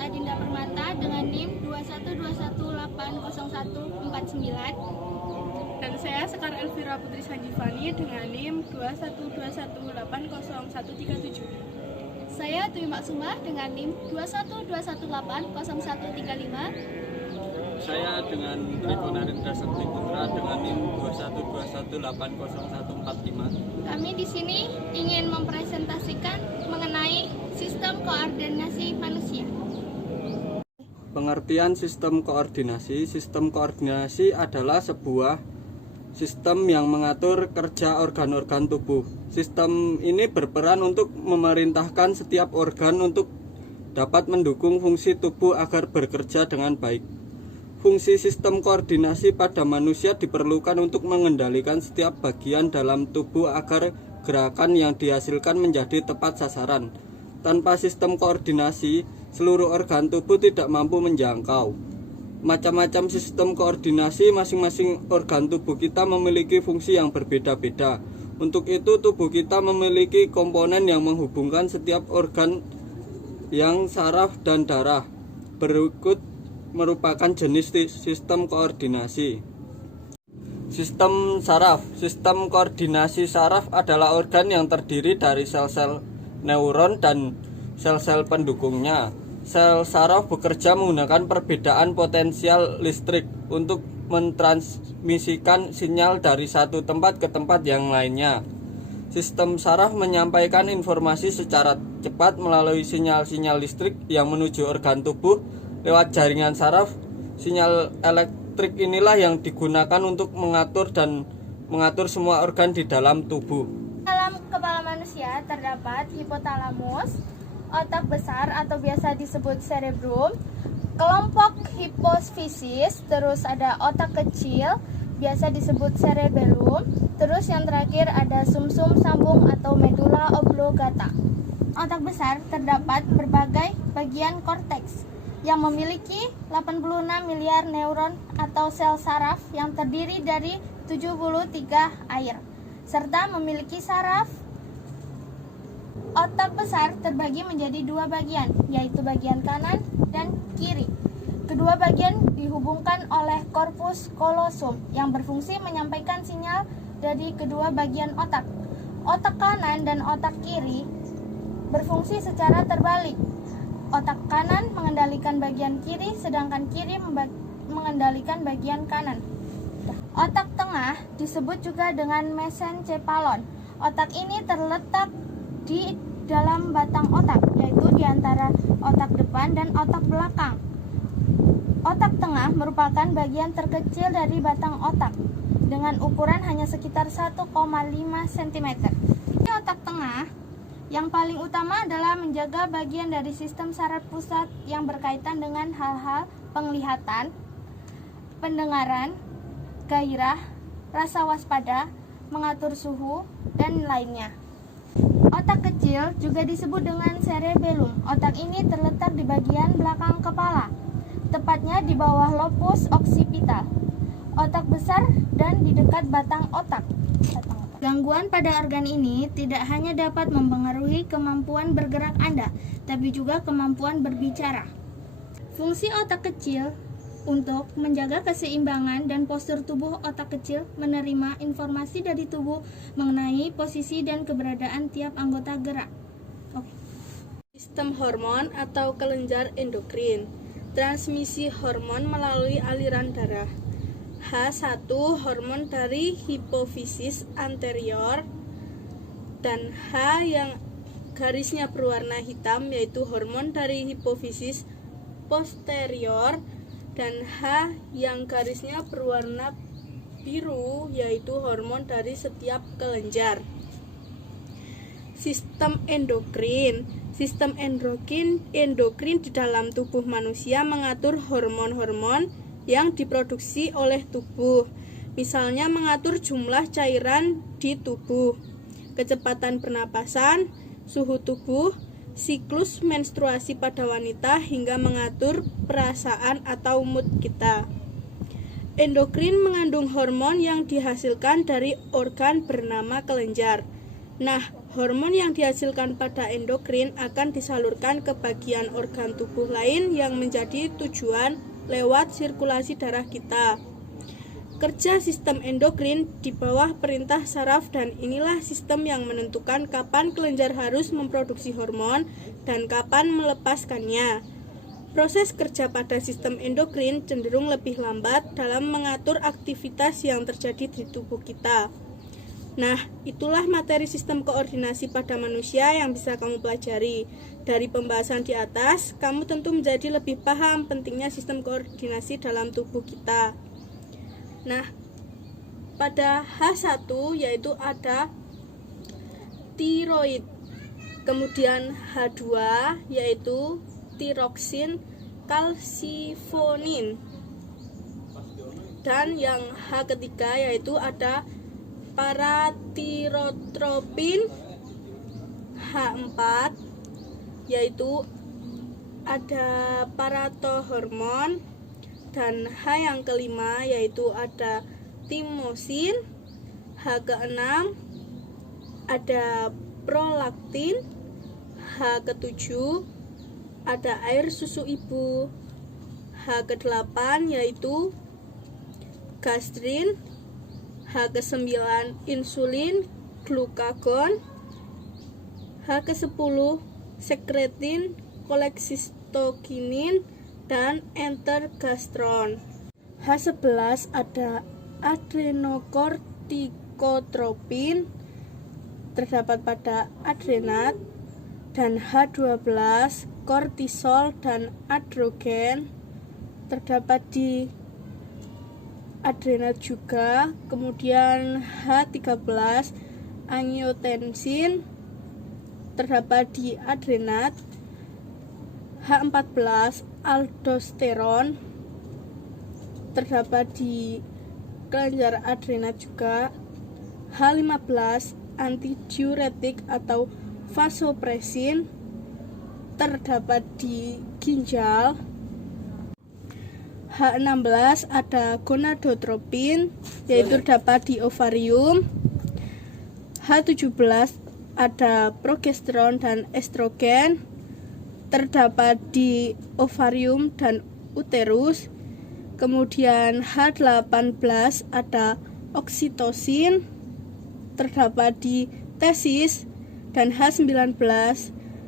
Adinda Permata dengan NIM 212180149. Dan saya Sekar Elvira Putri Sanjivani dengan NIM 212180137. Saya Dwi Maksumah dengan NIM 212180135. Saya dengan Riko Narendra Sakti Putra dengan NIM 212180145. Kami di sini ingin mempresentasikan mengenai sistem koordinasi manusia. Pengertian sistem koordinasi. Sistem koordinasi adalah sebuah sistem yang mengatur kerja organ-organ tubuh. Sistem ini berperan untuk memerintahkan setiap organ untuk dapat mendukung fungsi tubuh agar bekerja dengan baik. Fungsi sistem koordinasi pada manusia diperlukan untuk mengendalikan setiap bagian dalam tubuh agar gerakan yang dihasilkan menjadi tepat sasaran. Tanpa sistem koordinasi, seluruh organ tubuh tidak mampu menjangkau. Macam-macam sistem koordinasi, masing-masing organ tubuh kita memiliki fungsi yang berbeda-beda. Untuk itu, tubuh kita memiliki komponen yang menghubungkan setiap organ yang saraf dan darah. Berikut merupakan jenis sistem koordinasi. Sistem saraf. Sistem koordinasi saraf adalah organ yang terdiri dari sel-sel neuron dan sel-sel pendukungnya. Sel saraf bekerja menggunakan perbedaan potensial listrik untuk mentransmisikan sinyal dari satu tempat ke tempat yang lainnya. Sistem saraf menyampaikan informasi secara cepat melalui sinyal-sinyal listrik yang menuju organ tubuh lewat jaringan saraf. Sinyal elektrik inilah yang digunakan untuk mengatur semua organ di dalam tubuh. Dalam kepala manusia terdapat hipotalamus, otak besar atau biasa disebut cerebrum, kelompok hipofisis, terus ada otak kecil, biasa disebut cerebellum, terus yang terakhir ada sumsum sambung atau medulla oblongata. Otak besar terdapat berbagai bagian korteks yang memiliki 86 miliar neuron atau sel saraf yang terdiri dari 73 air, serta memiliki saraf. Otak besar terbagi menjadi dua bagian, yaitu bagian kanan dan kiri. Kedua bagian dihubungkan oleh korpus kolosum yang berfungsi menyampaikan sinyal dari kedua bagian otak. Otak kanan dan otak kiri berfungsi secara terbalik. Otak kanan mengendalikan bagian kiri, sedangkan kiri mengendalikan bagian kanan. Otak tengah disebut juga dengan mesencephalon. Otak ini terletak di dalam batang otak, yaitu di antara otak depan dan otak belakang. Otak tengah merupakan bagian terkecil dari batang otak, dengan ukuran hanya sekitar 1,5 cm. Di otak tengah, yang paling utama adalah menjaga bagian dari sistem saraf pusat yang berkaitan dengan hal-hal penglihatan, pendengaran, gairah, rasa waspada, mengatur suhu, dan lainnya. Otak kecil juga disebut dengan cerebellum. Otak ini terletak di bagian belakang kepala, tepatnya di bawah lobus occipital. Otak besar dan di dekat batang otak. Gangguan pada organ ini tidak hanya dapat mempengaruhi kemampuan bergerak Anda, tapi juga kemampuan berbicara. Fungsi otak kecil untuk menjaga keseimbangan dan postur tubuh. Otak kecil menerima informasi dari tubuh mengenai posisi dan keberadaan tiap anggota gerak. Sistem hormon atau kelenjar endokrin. Transmisi hormon melalui aliran darah. H1 hormon dari hipofisis anterior, dan H yang garisnya berwarna hitam yaitu hormon dari hipofisis posterior, dan H yang garisnya berwarna biru yaitu hormon dari setiap kelenjar. Sistem endokrin. Sistem endokrin di dalam tubuh manusia mengatur hormon-hormon yang diproduksi oleh tubuh. Misalnya mengatur jumlah cairan di tubuh, kecepatan pernapasan, suhu tubuh, siklus menstruasi pada wanita, hingga mengatur perasaan atau mood kita. Endokrin mengandung hormon yang dihasilkan dari organ bernama kelenjar. Nah, Hormon yang dihasilkan pada endokrin akan disalurkan ke bagian organ tubuh lain yang menjadi tujuan lewat sirkulasi darah kita. Kerja sistem endokrin di bawah perintah saraf, dan inilah sistem yang menentukan kapan kelenjar harus memproduksi hormon dan kapan melepaskannya. Proses kerja pada sistem endokrin cenderung lebih lambat dalam mengatur aktivitas yang terjadi di tubuh kita. Nah, itulah materi sistem koordinasi pada manusia yang bisa kamu pelajari. Dari pembahasan di atas, kamu tentu menjadi lebih paham pentingnya sistem koordinasi dalam tubuh kita. Nah, pada H1 yaitu ada tiroid. Kemudian H2 yaitu tiroksin kalsifonin. Dan yang H ketiga yaitu ada paratirotropin. H4 yaitu ada paratohormon. Dan H yang kelima yaitu ada timosin. H keenam ada prolaktin. H ketujuh ada air susu ibu. H ke-8 yaitu gastrin. H ke-9 insulin, glukagon. H ke-10 sekretin, kolekistokinin, dan entergastron. H11 ada adrenokortikotropin, terdapat pada adrenat. Dan H12 kortisol dan androgen, terdapat di adrenat juga. Kemudian H13 angiotensin, terdapat di adrenat. H14 aldosteron, terdapat di kelenjar adrenat juga. H15 antidiuretik atau vasopresin, terdapat di ginjal. H16 ada gonadotropin, yaitu terdapat di ovarium. H17 ada progesteron dan estrogen, terdapat di ovarium dan uterus. Kemudian H18 ada oksitosin, terdapat di testis. Dan H19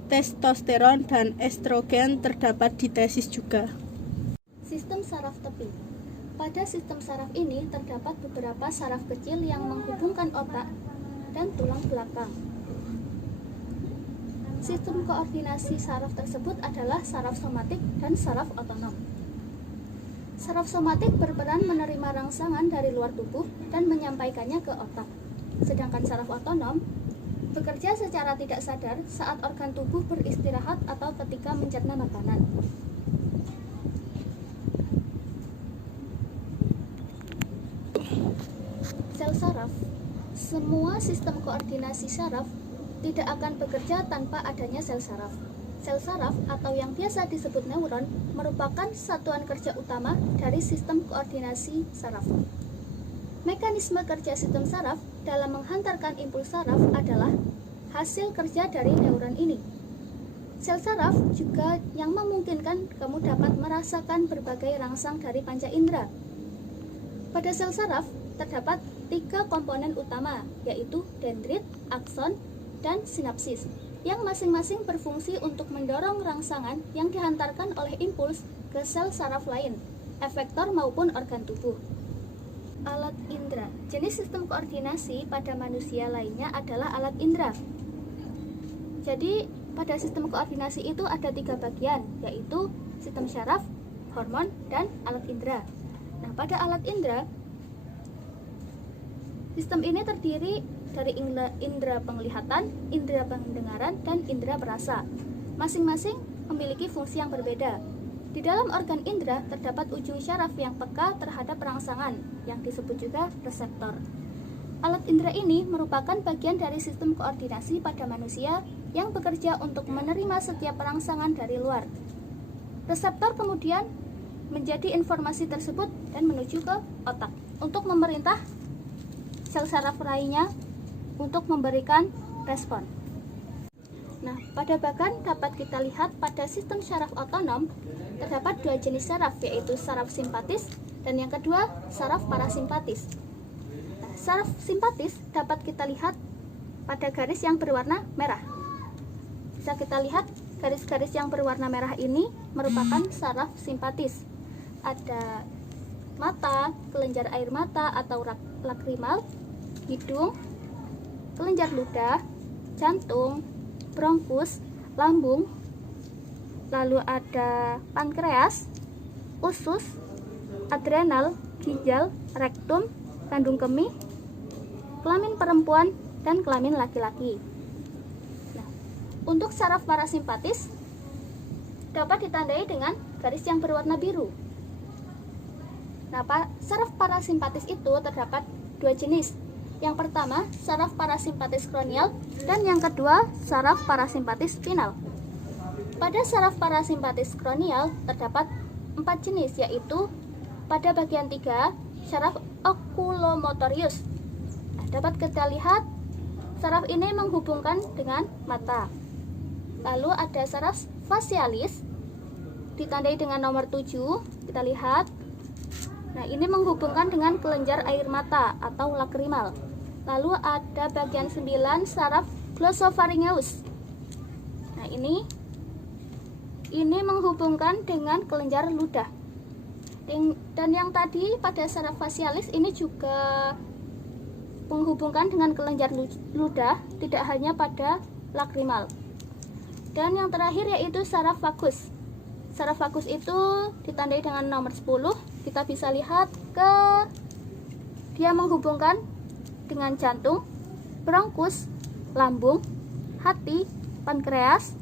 testosteron dan estrogen, terdapat di testis juga. Sistem saraf tepi. Pada sistem saraf ini terdapat beberapa saraf kecil yang menghubungkan otak dan tulang belakang. Sistem koordinasi saraf tersebut adalah saraf somatik dan saraf otonom. Saraf somatik berperan menerima rangsangan dari luar tubuh dan menyampaikannya ke otak. Sedangkan saraf otonom bekerja secara tidak sadar saat organ tubuh beristirahat atau ketika mencerna makanan. Sel saraf. Semua sistem koordinasi saraf tidak akan bekerja tanpa adanya sel saraf. Sel saraf atau yang biasa disebut neuron merupakan satuan kerja utama dari sistem koordinasi saraf. Mekanisme kerja sistem saraf dalam menghantarkan impuls saraf adalah hasil kerja dari neuron ini. Sel saraf juga yang memungkinkan kamu dapat merasakan berbagai rangsang dari panca indera. Pada sel saraf terdapat 3 komponen utama, yaitu dendrit, akson, dan sinapsis, yang masing-masing berfungsi untuk mendorong rangsangan yang dihantarkan oleh impuls ke sel saraf lain, efektor maupun organ tubuh. Alat indera. Jenis sistem koordinasi pada manusia lainnya adalah alat indera. Jadi, pada sistem koordinasi itu ada 3 bagian, yaitu sistem syaraf, hormon, dan alat indera. Nah, pada alat indera, sistem ini terdiri dari indera penglihatan, indera pendengaran, dan indera perasa. Masing-masing memiliki fungsi yang berbeda. Di dalam organ indera terdapat ujung syaraf yang peka terhadap rangsangan, yang disebut juga reseptor. Alat indera ini merupakan bagian dari sistem koordinasi pada manusia yang bekerja untuk menerima setiap rangsangan dari luar. Reseptor kemudian menjadi informasi tersebut dan menuju ke otak untuk memerintah sel saraf lainnya untuk memberikan respon. Nah, pada bagan dapat kita lihat pada sistem syaraf otonom terdapat dua jenis saraf, yaitu saraf simpatis dan yang kedua saraf parasimpatis. Nah, saraf simpatis dapat kita lihat pada garis yang berwarna merah. Bisa kita lihat garis-garis yang berwarna merah ini merupakan saraf simpatis. Ada mata, kelenjar air mata atau lakrimal, hidung, kelenjar ludah, jantung, bronkus, lambung, lalu ada pankreas, usus, adrenal, ginjal, rektum, kandung kemih, kelamin perempuan, dan kelamin laki-laki. Nah, untuk saraf parasimpatis dapat ditandai dengan garis yang berwarna biru. Nah, saraf parasimpatis itu terdapat dua jenis. Yang pertama, saraf parasimpatis kronial, dan yang kedua, saraf parasimpatis spinal. Pada saraf parasimpatis kronial terdapat 4 jenis, yaitu pada bagian 3, saraf oculomotorius. Nah, dapat kita lihat saraf ini menghubungkan dengan mata. Lalu ada saraf facialis, ditandai dengan nomor 7, kita lihat. Nah, ini menghubungkan dengan kelenjar air mata atau lakrimal. Lalu ada bagian 9, saraf glossopharyngeus. Nah, ini menghubungkan dengan kelenjar ludah. Dan yang tadi pada saraf facialis ini juga menghubungkan dengan kelenjar ludah, tidak hanya pada lakrimal. Dan yang terakhir yaitu saraf vagus. Saraf vagus itu ditandai dengan nomor 10. Kita bisa lihat dia menghubungkan dengan jantung, bronkus, lambung, hati, pankreas,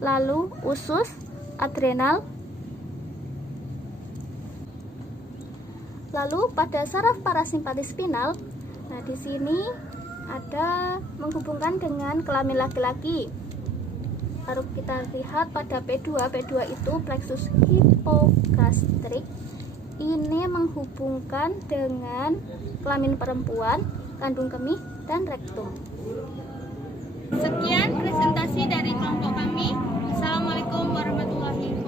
lalu usus, adrenal. Lalu pada saraf parasimpatis spinal, nah di sini ada menghubungkan dengan kelamin laki-laki. Lalu kita lihat pada P2 itu plexus hipogastrik. Ini menghubungkan dengan kelamin perempuan, kandung kemih, dan rektum. Sekian presentasi dari kelompok kami. Assalamualaikum warahmatullahi wabarakatuh.